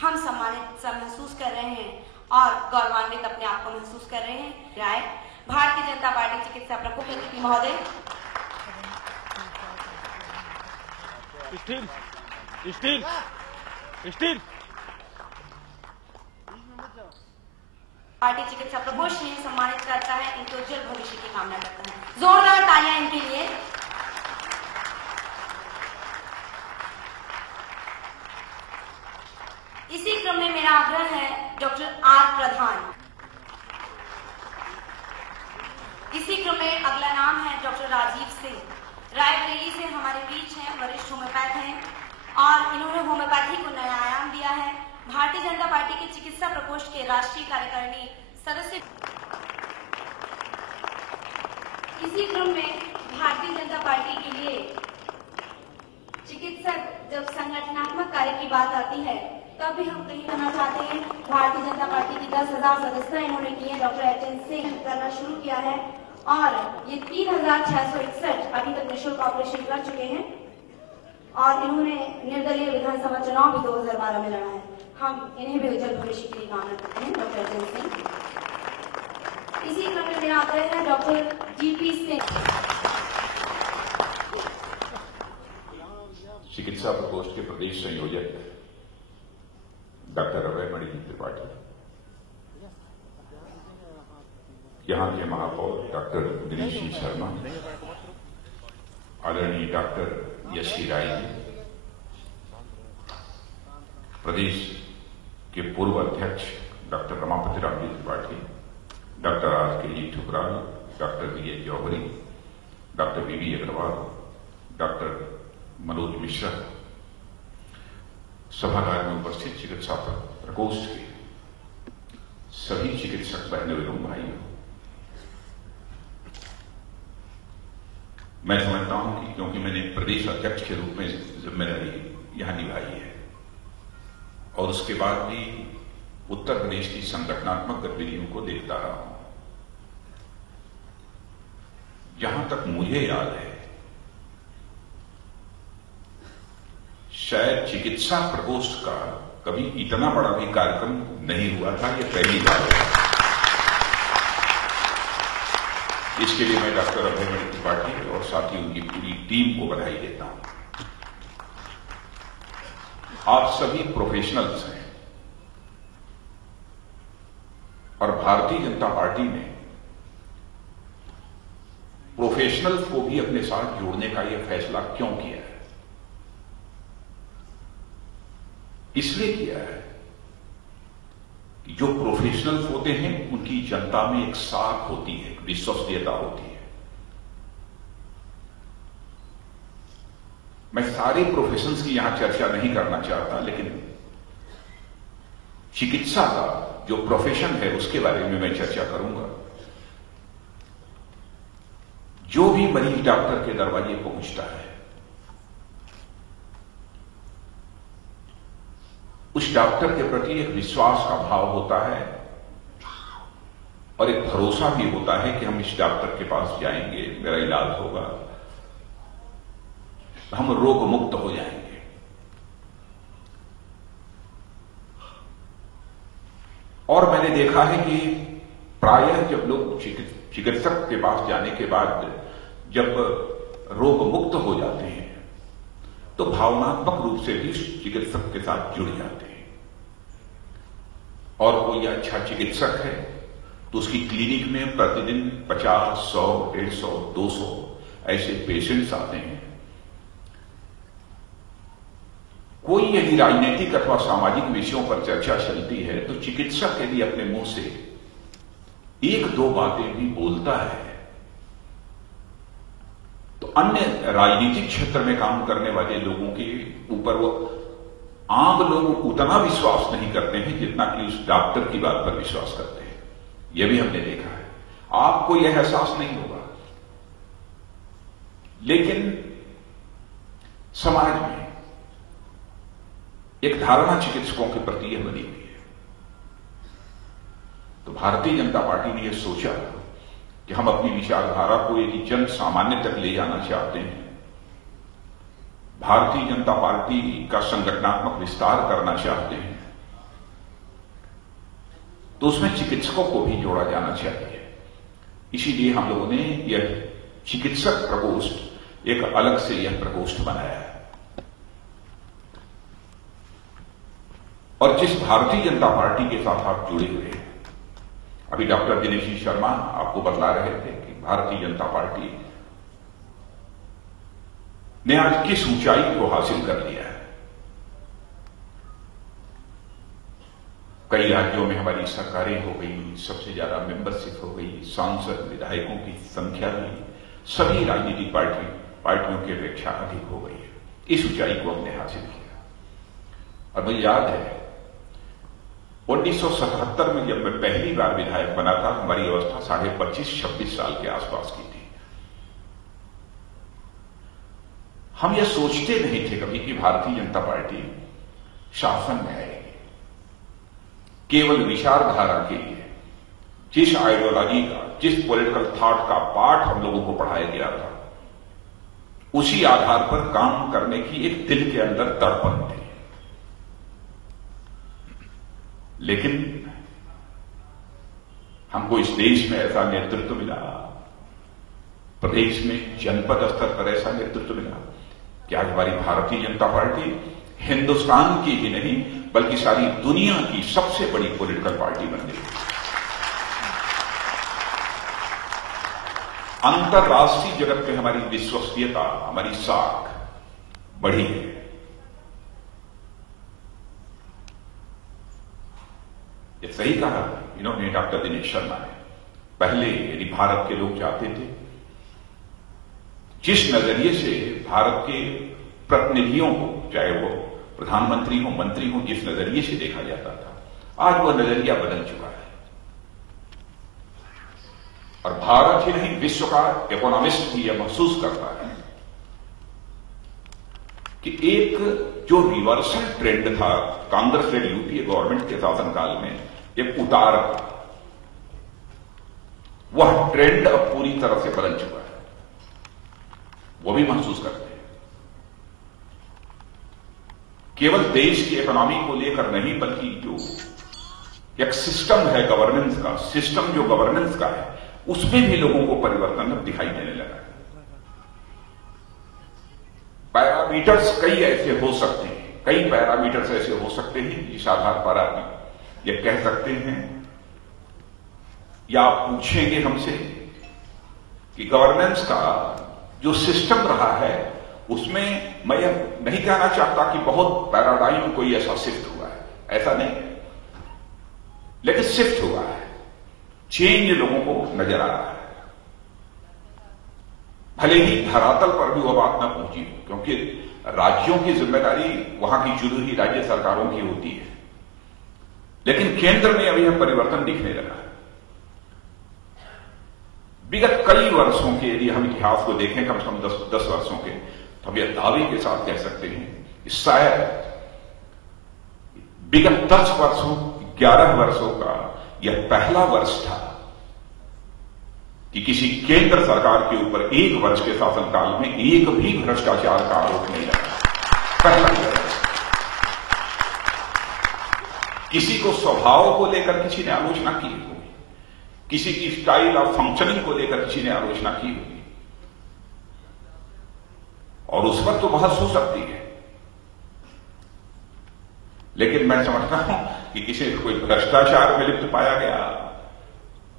हम सम्मानित महसूस कर रहे हैं और गौरवान्वित अपने आप को महसूस कर रहे हैं। राय भारतीय जनता पार्टी चिकित्सा प्रकोष्ठ महोदय। पार्टी चिकित्सा प्रकोष्ठ इन्हें सम्मानित करता है, इनके उज्जवल भविष्य की कामना करता है। जोरदार तालियां इनके लिए। इसी क्रम में मेरा आग्रह है डॉक्टर आर प्रधान। इसी क्रम में अगला नाम है डॉक्टर राजीव सिंह। रायबरेली से हमारे बीच हैं, वरिष्ठ होम्योपैथ हैं और इन्होंने होम्योपैथी को नया आयाम दिया है। भारतीय जनता पार्टी के चिकित्सा प्रकोष्ठ के राष्ट्रीय कार्यकारिणी सदस्य। इसी क्रम में भारतीय जनता पार्टी के लिए चिकित्सक जब संगठनात्मक कार्य की बात आती है तब भी हम कहीं करना चाहते हैं। भारतीय जनता पार्टी की 10,000 सदस्य इन्होंने किए। Doctor H N. सिंह करना शुरू किया है और ये 3,661 अभी तक निःशुल्क ऑपरेशन कर चुके हैं और इन्होंने निर्दलीय विधानसभा चुनाव भी 2012 में लड़ा है। हम इन्हें भी उज्जवल भविष्य के लिए कामना करते हैं। Doctor H N. सिंह। इसी क्रम में मेरा आग्रह है डॉक्टर जी.पी. सिंह। चिकित्सा प्रकोष्ठ के प्रदेश संयोजक डॉक्टर अभयमणि त्रिपाठी, यहाँ के महापौर डॉक्टर दिनेश जी शर्मा, आदरणीय डॉक्टर यशी राय जी, प्रदेश के पूर्व अध्यक्ष doctor Ramapati Ram ji Tripathi, doctor R K. Thukral, doctor B A. Jauhari, doctor B B. Agrawal, doctor Manoj Mishra, सभागार में उपस्थित चिकित्सा प्रकोष्ठ के सभी चिकित्सक बहनों एवं भाइयों, मैं समझता हूं कि क्योंकि मैंने प्रदेश अध्यक्ष के रूप में जिम्मेदारी यहां निभाई है और उसके बाद भी उत्तर प्रदेश की संगठनात्मक गतिविधियों को देखता रहा हूं, जहां तक मुझे याद है शायद चिकित्सा प्रकोष्ठ का कभी इतना बड़ा भी कार्यक्रम नहीं हुआ था। ये पहली बार है। इसके लिए मैं डॉक्टर अभयमणि त्रिपाठी और साथ ही उनकी पूरी टीम को बधाई देता हूं। आप सभी प्रोफेशनल्स हैं और भारतीय जनता पार्टी ने प्रोफेशनल्स को भी अपने साथ जोड़ने का यह फैसला क्यों किया है? इसलिए किया है कि जो प्रोफेशनल्स होते हैं उनकी जनता में एक साख होती है, विश्वसनीयता होती है। मैं सारे प्रोफेशंस की यहां चर्चा नहीं करना चाहता, लेकिन चिकित्सा का जो प्रोफेशन है उसके बारे में मैं चर्चा करूंगा। जो भी मरीज डॉक्टर के दरवाजे पहुंचता है उस डॉक्टर के प्रति एक विश्वास का भाव होता है और एक भरोसा भी होता है कि हम इस डॉक्टर के पास जाएंगे, मेरा इलाज होगा, हम रोग मुक्त हो जाएंगे। और मैंने देखा है कि प्रायः जब लोग चिकित्सक के पास जाने के बाद जब रोग मुक्त हो जाते हैं तो भावनात्मक रूप से भी चिकित्सक के साथ जुड़ जाते हैं। और कोई अच्छा चिकित्सक है तो उसकी क्लिनिक में प्रतिदिन 50, 100, 150, 200 ऐसे पेशेंट्स आते हैं। कोई यदि राजनीतिक अथवा सामाजिक विषयों पर चर्चा चलती है तो चिकित्सक यदि अपने मुंह से एक दो बातें भी बोलता है तो अन्य राजनीतिक क्षेत्र में काम करने वाले लोगों के ऊपर वो आम लोग उतना विश्वास नहीं करते हैं जितना कि उस डॉक्टर की बात पर विश्वास करते हैं। यह भी हमने देखा है। आपको यह एहसास नहीं होगा, लेकिन समाज में एक धारणा चिकित्सकों के प्रति यह बनी हुई है। तो भारतीय जनता पार्टी ने यह सोचा कि हम अपनी विचारधारा को यदि जन सामान्य तक ले जाना चाहते हैं, भारतीय जनता पार्टी का संगठनात्मक विस्तार करना चाहते हैं, तो उसमें चिकित्सकों को भी जोड़ा जाना चाहिए। इसीलिए हम लोगों ने यह चिकित्सक प्रकोष्ठ एक अलग से यह प्रकोष्ठ बनाया है। और जिस भारतीय जनता पार्टी के साथ आप जुड़े हुए हैं, अभी डॉक्टर दिनेश जी शर्मा आपको बतला रहे थे कि भारतीय जनता पार्टी ने आज किस ऊंचाई को हासिल कर लिया है। कई राज्यों में हमारी सरकारें हो गई, सबसे ज्यादा मेंबरशिप हो गई, सांसद विधायकों की संख्या भी सभी राजनीतिक पार्टियों की अपेक्षा अधिक हो गई है। इस ऊंचाई को हमने हासिल किया। और मुझे याद है 1977 में जब मैं पहली बार विधायक बना था, हमारी अवस्था 25-26 साल के आसपास की थी। हम यह सोचते नहीं थे कभी कि भारतीय जनता पार्टी शासन में आएगी। केवल विचारधारा के लिए जिस आइडियोलॉजी का, जिस पॉलिटिकल थॉट का पाठ हम लोगों को पढ़ाया गया था, उसी आधार पर काम करने की एक दिल के अंदर तड़पन थी। लेकिन हमको इस देश में ऐसा नेतृत्व मिला, प्रदेश में जनपद स्तर पर ऐसा नेतृत्व मिला कि आज हमारी भारतीय जनता पार्टी हिंदुस्तान की ही नहीं बल्कि सारी दुनिया की सबसे बड़ी पॉलिटिकल पार्टी बन गई। अंतर्राष्ट्रीय जगत में हमारी विश्वसनीयता, हमारी साख बढ़ी है। ये सही कहा इन्होंने, डॉक्टर दिनेश शर्मा ने। पहले यदि भारत के लोग चाहते थे, जिस नजरिए से भारत के प्रतिनिधियों को, चाहे वो प्रधानमंत्री हो, मंत्री हो, जिस नजरिए से देखा जाता था, आज वह नजरिया बदल चुका है। और भारत ही नहीं, विश्व का इकोनॉमिस्ट भी यह महसूस करता है कि एक जो रिवर्सल ट्रेंड था कांग्रेस और यूपीए गवर्नमेंट के शासनकाल में, एक उतार, वह ट्रेंड अब पूरी तरह से बदल चुका है। वो भी महसूस करते हैं। केवल देश की इकोनॉमी को लेकर नहीं, बल्कि जो एक सिस्टम है गवर्नेंस का, सिस्टम जो गवर्नेंस का है, उसमें भी लोगों को परिवर्तन दिखाई देने लगा है। पैरामीटर्स कई ऐसे हो सकते हैं, कई पैरामीटर्स ऐसे हो सकते हैं जिस आधार पर आप ये कह सकते हैं या आप पूछेंगे हमसे कि गवर्नेंस का जो सिस्टम रहा है, उसमें मैं नहीं कहना चाहता कि बहुत पैराडाइम कोई ऐसा शिफ्ट हुआ है, ऐसा नहीं है, लेकिन शिफ्ट हुआ है, चेंज लोगों को नजर आ रहा है। भले ही धरातल पर भी वह बात ना पहुंची हो, क्योंकि राज्यों की जिम्मेदारी वहां की चुनी हुई राज्य सरकारों की होती है, लेकिन केंद्र में अभी यह परिवर्तन दिखने लगा है। विगत कई वर्षों के यदि हम इतिहास को देखें, कम से कम 10 वर्षों के, तो हम यह दावे के साथ कह सकते हैं कि शायद विगत 10 वर्षों 11 वर्षों का यह पहला वर्ष था कि किसी केंद्र सरकार के ऊपर एक वर्ष के शासनकाल में एक भी भ्रष्टाचार का आरोप नहीं लगा। पहला वर्ष। किसी को स्वभाव को लेकर किसी ने आलोचना की होगी, किसी की स्टाइल ऑफ फंक्शनिंग को लेकर किसी ने आलोचना की होगी, और उस पर तो बहस हो सकती है, लेकिन मैं समझता हूं कि किसी कोई भ्रष्टाचार में लिप्त पाया गया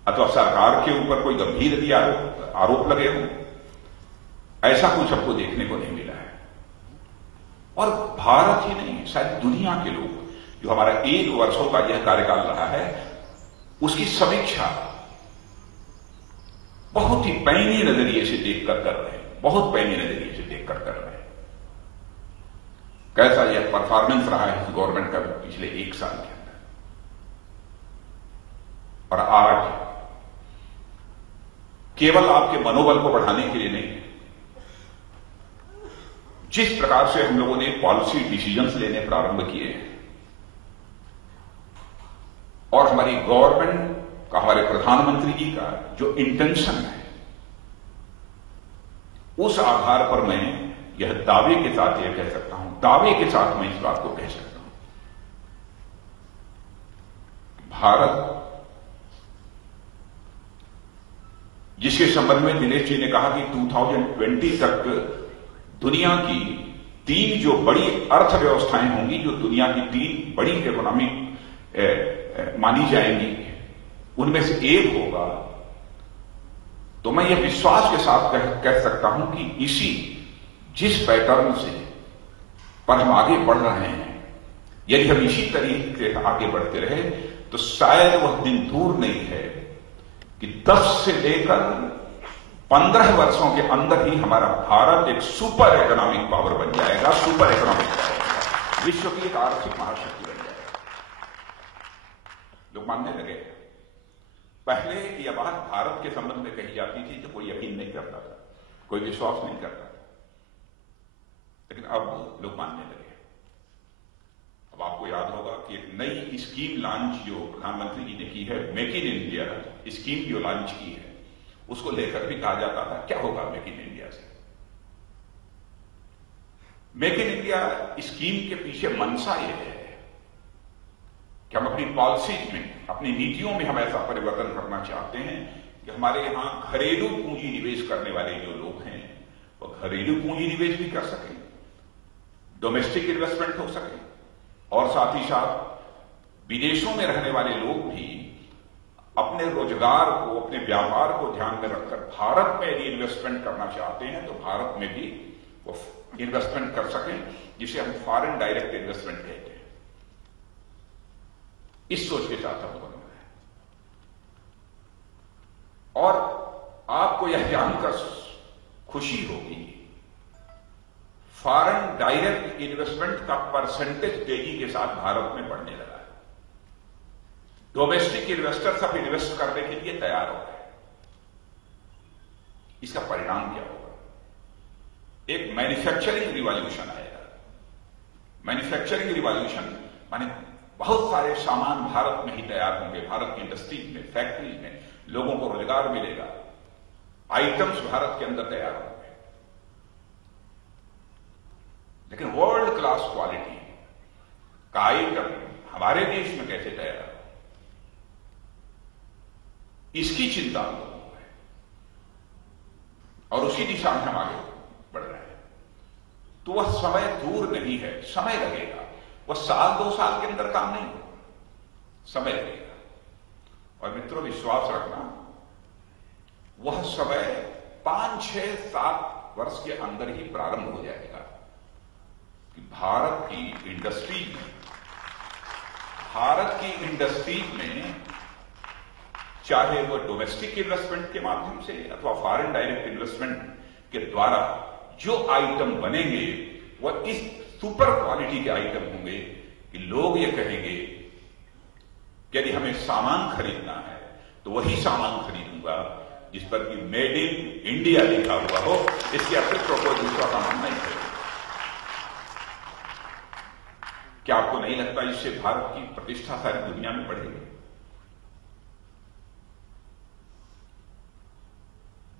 अथवा सरकार के ऊपर कोई गंभीर यदि आरोप लगे हो, ऐसा कुछ हमको देखने को नहीं मिला है। और भारत ही नहीं, शायद दुनिया के लोग जो हमारा 1 वर्षों का यह कार्यकाल रहा है, उसकी समीक्षा बहुत ही पैनी नजरिए से देखकर कर रहे हैं, बहुत पैनी नजरिए से देखकर कर रहे हैं। कैसा यह परफॉर्मेंस रहा है इस गवर्नमेंट का पिछले 1 साल के अंदर। और आज केवल आपके मनोबल को बढ़ाने के लिए नहीं, जिस प्रकार से हम लोगों ने पॉलिसी डिसीजंस लेने प्रारंभ किए हैं और हमारी गवर्नमेंट का, हमारे प्रधानमंत्री जी का जो इंटेंशन है, उस आधार पर मैं यह दावे के साथ यह कह सकता हूं, दावे के साथ मैं इस बात को कह सकता हूं, भारत जिसके संबंध में दिनेश जी ने कहा कि 2020 तक दुनिया की 3 जो बड़ी अर्थव्यवस्थाएं होंगी, जो दुनिया की 3 बड़ी इकोनॉमी मानी जाएंगी, उनमें से एक होगा। तो मैं यह विश्वास के साथ कह सकता हूं कि जिस पैटर्न से पर हम आगे बढ़ रहे हैं, यदि हम इसी तरीके से आगे बढ़ते रहे तो शायद वह दिन दूर नहीं है कि 10 से लेकर 15 वर्षों के अंदर ही हमारा भारत एक सुपर इकोनॉमिक पावर बन जाएगा, सुपर इकोनॉमिक पावर, विश्व की एक आर्थिक महाशक्ति बन जाएगा। लोग मानने लगे। पहले यह बात भारत के संबंध में कही जाती थी तो कोई यकीन नहीं करता था, कोई विश्वास नहीं करता था, लेकिन अब लोग मानने लगे। अब आपको याद होगा कि एक नई स्कीम लॉन्च जो प्रधानमंत्री जी ने की है, मेक इन इंडिया स्कीम जो लॉन्च की है, उसको लेकर भी कहा जाता था क्या होगा मेक इन इंडिया से। मेक इन इंडिया स्कीम के पीछे मंशा यह है कि हम अपनी पॉलिसीज में, अपनी नीतियों में हम ऐसा परिवर्तन करना चाहते हैं कि हमारे यहां घरेलू पूंजी निवेश करने वाले जो लोग हैं वो घरेलू पूंजी निवेश भी कर सकें, डोमेस्टिक इन्वेस्टमेंट हो सके, और साथ ही साथ विदेशों में रहने वाले लोग भी अपने रोजगार को, अपने व्यापार को ध्यान में रखकर भारत में यदि इन्वेस्टमेंट करना चाहते हैं तो भारत में भी वो इन्वेस्टमेंट कर सकें, जिसे हम फॉरेन डायरेक्ट इन्वेस्टमेंट कहते हैं। इस सोच के साथ हम बना है। और आपको यह जानकर खुशी होगी, फॉरेन डायरेक्ट इन्वेस्टमेंट का परसेंटेज तेजी के साथ भारत में बढ़ने लगा है। डोमेस्टिक इन्वेस्टर्स अब इन्वेस्ट करने के लिए तैयार हो गए। इसका परिणाम क्या होगा? एक मैन्युफैक्चरिंग रिवॉल्यूशन आएगा। मैन्युफैक्चरिंग रिवॉल्यूशन माने बहुत सारे सामान भारत में ही तैयार होंगे, भारत की इंडस्ट्रीज में, फैक्ट्रीज में लोगों को रोजगार मिलेगा, आइटम्स भारत के अंदर तैयार होंगे। लेकिन वर्ल्ड क्लास क्वालिटी का आइटम हमारे देश में कैसे तैयार हो, इसकी चिंता हम लोगों को है, और उसी दिशा में हम आगे बढ़ रहे हैं। तो वह समय दूर नहीं है, समय लगेगा। वह 1-2 साल के अंदर काम नहीं होगा, समय लगेगा। और मित्रों, विश्वास रखना, वह समय 5, 6, 7 वर्ष के अंदर ही प्रारंभ हो जाएगा कि भारत की इंडस्ट्रीज में चाहे वह डोमेस्टिक इन्वेस्टमेंट के माध्यम से अथवा फॉरेन डायरेक्ट इन्वेस्टमेंट के द्वारा जो आइटम बनेंगे वह इस सुपर क्वालिटी के आइटम होंगे कि लोग ये कहेंगे कि यदि हमें सामान खरीदना है तो वही सामान खरीदूंगा जिस पर कि मेड इन इंडिया लिखा हुआ हो, इसके अतिरिक्त कोई दूसरा सामान नहीं खरीदूंगा। क्या आपको नहीं लगता इससे भारत की प्रतिष्ठा सारी दुनिया में बढ़ेगी?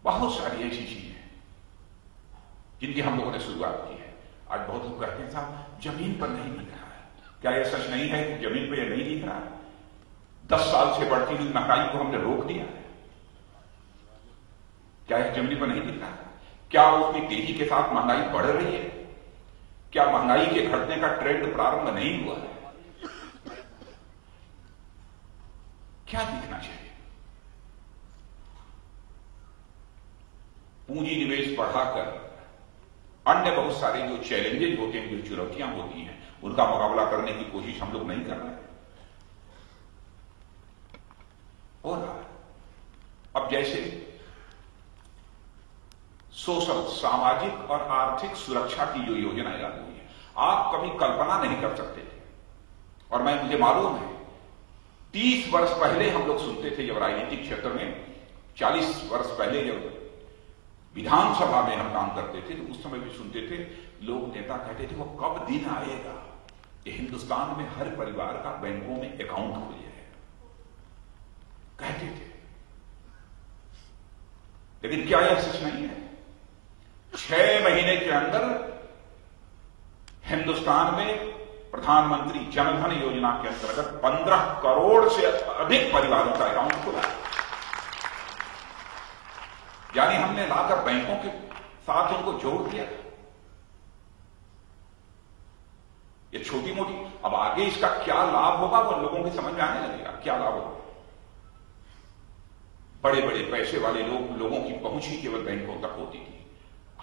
बहुत सारी ऐसी चीजें हैं जिनकी हम लोगों ने शुरुआत की है। आज बहुत लोग कहते हैं साहब जमीन पर नहीं दिख रहा है। क्या यह सच नहीं है कि जमीन पर यह नहीं दिख रहा है? 10 साल से बढ़ती हुई महंगाई को हमने रोक दिया है। क्या यह जमीन पर नहीं दिख रहा है? क्या उतनी तेजी के साथ महंगाई बढ़ रही है? क्या महंगाई के घटने का ट्रेंड प्रारंभ नहीं हुआ है? क्या दिखना चाहिए? पूंजी निवेश बढ़ाकर अन्य बहुत सारे जो चैलेंजेस होते हैं, जो चुनौतियां होती हैं, उनका मुकाबला करने की कोशिश हम लोग नहीं कर रहे हैं। हो रहा है। अब जैसे सोशल, सामाजिक और आर्थिक सुरक्षा की जो योजनाएं लागू हुई है, आप कभी कल्पना नहीं कर सकते थे। और मुझे मालूम है 30 वर्ष पहले हम लोग सुनते थे, जब राजनीतिक क्षेत्र में 40 वर्ष पहले जब विधानसभा में हम काम करते थे तो उस समय भी सुनते थे, लोग नेता कहते थे वो कब दिन आएगा कि हिंदुस्तान में हर परिवार का बैंकों में अकाउंट खुल जाएगा, कहते थे। लेकिन क्या यह सच नहीं है? 6 महीने के अंदर हिंदुस्तान में प्रधानमंत्री जनधन योजना के अंतर्गत 15 करोड़ से अधिक परिवारों का अकाउंट खुला है। यानी हमने लाकर बैंकों के साथ उनको जोड़ दिया। ये छोटी मोटी, अब आगे इसका क्या लाभ होगा वो लोगों के समझ में आने लगेगा, क्या लाभ होगा। बड़े बड़े पैसे वाले लोगों की पहुंच ही केवल बैंकों तक होती थी।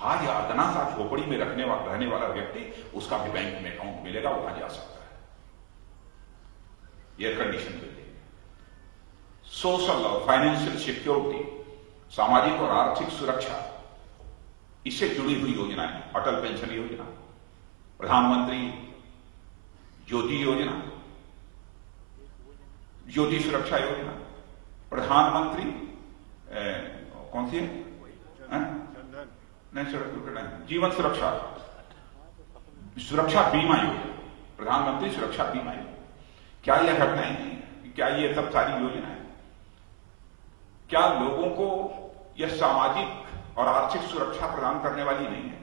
आज अदना सा झोपड़ी में रहने वाला व्यक्ति, उसका भी बैंक में अकाउंट मिलेगा, वहां जा सकता है। एयर कंडीशन बिल्डिंग, सोशल और फाइनेंशियल सिक्योरिटी, सामाजिक और आर्थिक सुरक्षा, इससे जुड़ी हुई योजनाएं, अटल पेंशन योजना, प्रधानमंत्री ज्योति योजना, ज्योति सुरक्षा योजना, प्रधानमंत्री कौन सी है, जीवन सुरक्षा बीमा योजना, प्रधानमंत्री सुरक्षा बीमा योजना। क्या यह घटनाएं नहीं, क्या ये सब सारी योजनाएं, क्या लोगों को यह सामाजिक और आर्थिक सुरक्षा प्रदान करने वाली नहीं है?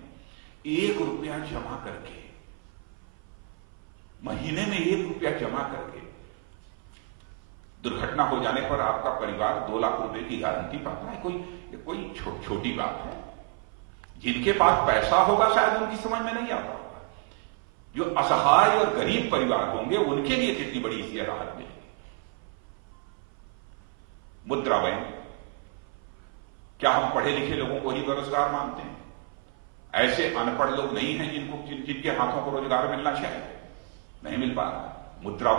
1 रुपया जमा करके, महीने में 1 रुपया जमा करके दुर्घटना हो जाने पर आपका परिवार 2 लाख रुपए की गारंटी पाता है। कोई छोटी बात है? जिनके पास पैसा होगा शायद उनकी समझ में नहीं आता होगा। जो असहाय और गरीब परिवार होंगे उनके लिए कितनी बड़ी इससे राहत मिलेगी। मुद्रा बैंक, क्या हम पढ़े लिखे लोगों को ही बेरोजगार मानते हैं? ऐसे अनपढ़ लोग नहीं हैं जिनके हाथों को रोजगार मिलना चाहिए, नहीं मिल पा रहा। मुद्रा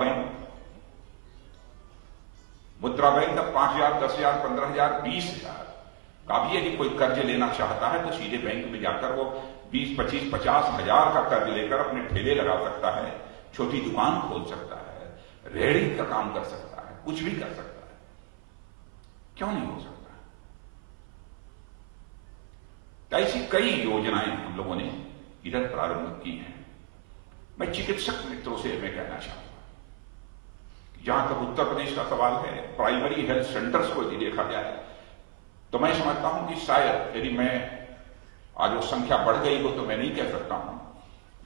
बैंक अब 5,000, 10,000, 15,000, 20,000 का भी यदि कोई कर्ज लेना चाहता है तो सीधे बैंक में जाकर वो 20, 25, 50,000 का कर्ज लेकर अपने ठेले लगा सकता है, छोटी दुकान खोल सकता है, रेहड़ी का काम कर सकता है, कुछ भी कर सकता है। क्यों नहीं हो सकता? ऐसी कई योजनाएं हम लोगों ने इधर प्रारंभ की हैं। मैं चिकित्सक मित्रों से मैं कहना चाहूंगा, जहां तक उत्तर प्रदेश का सवाल है, प्राइमरी हेल्थ सेंटर्स को यदि देखा जाए तो मैं समझता हूं कि शायद, यदि मैं आज वो संख्या बढ़ गई हो तो मैं नहीं कह सकता हूं,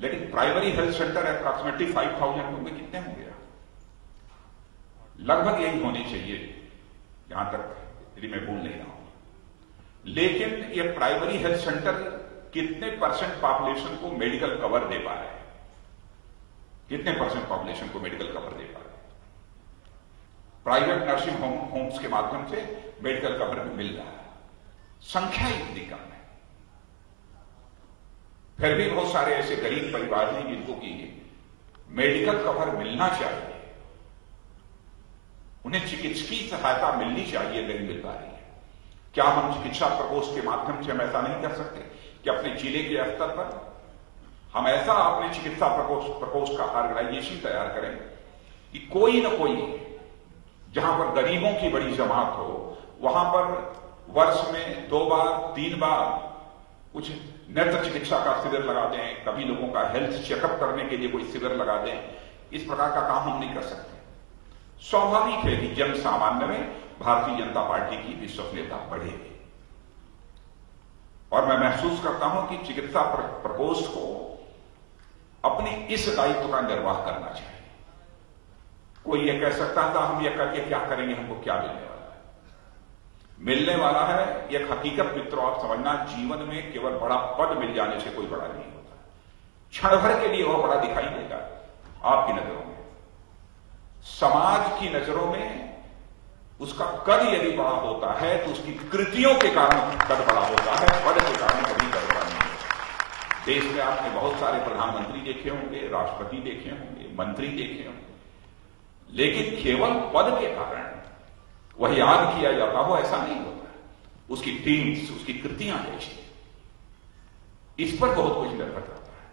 लेकिन प्राइमरी हेल्थ सेंटर अप्रॉक्सिमेटली 5,000 होंगे। कितने होंगे? लगभग यही होने चाहिए, जहां तक यदि मैं भूल नहीं रहा हूं। लेकिन ये प्राइमरी हेल्थ सेंटर कितने % पॉपुलेशन को मेडिकल कवर दे पा रहे हैं? कितने % पॉपुलेशन को मेडिकल कवर दे पा रहे हैं? प्राइवेट नर्सिंग होम्स के माध्यम से मेडिकल कवर भी मिल रहा है, संख्या इतनी कम है। फिर भी बहुत सारे ऐसे गरीब परिवार हैं जिनको कि मेडिकल कवर मिलना चाहिए, उन्हें चिकित्सकीय सहायता मिलनी चाहिए, नहीं मिल पा रही है। क्या हम चिकित्सा प्रकोष्ठ के माध्यम से हम ऐसा नहीं कर सकते कि अपने जिले के स्तर पर हम ऐसा अपने चिकित्सा प्रकोष्ठ का ऑर्गेनाइजेशन तैयार करें कि कोई न कोई, जहां पर गरीबों की बड़ी जमात हो, वहां पर वर्ष में 2 बार 3 बार कुछ नेत्र चिकित्सा का शिविर लगा दें, कभी लोगों का हेल्थ चेकअप करने के लिए कोई शिविर लगा दें। इस प्रकार का काम हम नहीं कर सकते। स्वाभाविक है कि जन सामान्य में भारतीय जनता पार्टी की विश्वसनीयता बढ़ेगी, और मैं महसूस करता हूं कि चिकित्सा प्रकोष्ठ को अपने इस दायित्व का निर्वाह करना चाहिए। कोई ये कह सकता था हम ये करके क्या करेंगे, हमको क्या मिलने वाला है? मिलने वाला है एक हकीकत मित्रों, आप समझना, जीवन में केवल बड़ा पद मिल जाने से कोई बड़ा नहीं होता। क्षण भर के लिए वह बड़ा दिखाई देगा आपकी नजरों में, समाज की नजरों में उसका कद यदि बड़ा होता है तो उसकी कृतियों के कारण कद बड़ा होता है, पद के कारण कभी कद बड़ा नहीं होता। देश में आपने बहुत सारे प्रधानमंत्री देखे होंगे, राष्ट्रपति देखे होंगे, मंत्री देखे होंगे, लेकिन केवल पद के कारण वह याद किया जाता हो ऐसा नहीं होता। उसकी टीम्स, उसकी कृतियां कैसी, इस पर बहुत कुछ निर्भर करता है।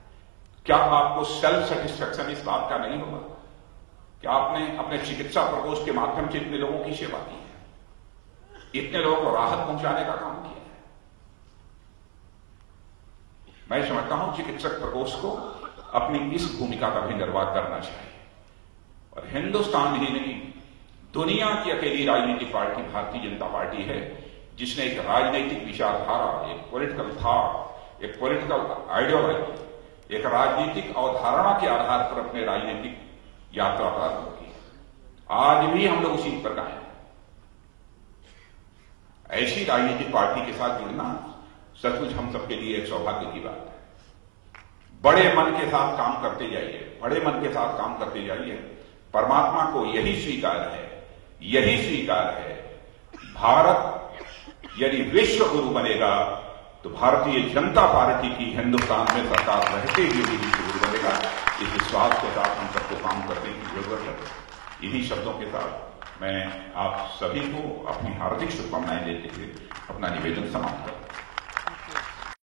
क्या आपको सेल्फ सेटिस्फैक्शन इस बात का नहीं होगा कि आपने अपने चिकित्सा प्रकोष्ठ के माध्यम से इतने लोगों की सेवा की है, इतने लोगों को राहत पहुंचाने का काम किया है? मैं समझता हूं चिकित्सक प्रकोष्ठ को अपनी इस भूमिका का भी निर्वाह करना चाहिए। और हिंदुस्तान ही नहीं, दुनिया की अकेली राजनीतिक पार्टी भारतीय जनता पार्टी है जिसने एक राजनीतिक विचारधारा, एक पॉलिटिकल थॉट, एक पॉलिटिकल आइडियोलॉजी, एक राजनीतिक अवधारणा के आधार पर अपने राजनीतिक यात्रा प्रारंभ की। आज भी हम लोग उसी पर कायम हैं। ऐसी राजनीतिक पार्टी के साथ जुड़ना सचमुच हम सबके लिए एक सौभाग्य की बात है। बड़े मन के साथ काम करते जाइए, बड़े मन के साथ काम करते जाइए। परमात्मा को यही स्वीकार है, यही स्वीकार है। भारत यदि विश्व गुरु बनेगा तो भारतीय जनता पार्टी की हिंदुस्तान में सरकार रहते हुए भी विश्व गुरु बनेगा। इस विश्वास के साथ हम सबको काम करने की जरूरत है। इन्हीं शब्दों के साथ मैं आप सभी को अपनी हार्दिक शुभकामनाएं देते हुए अपना निवेदन समाप्त करता हूं।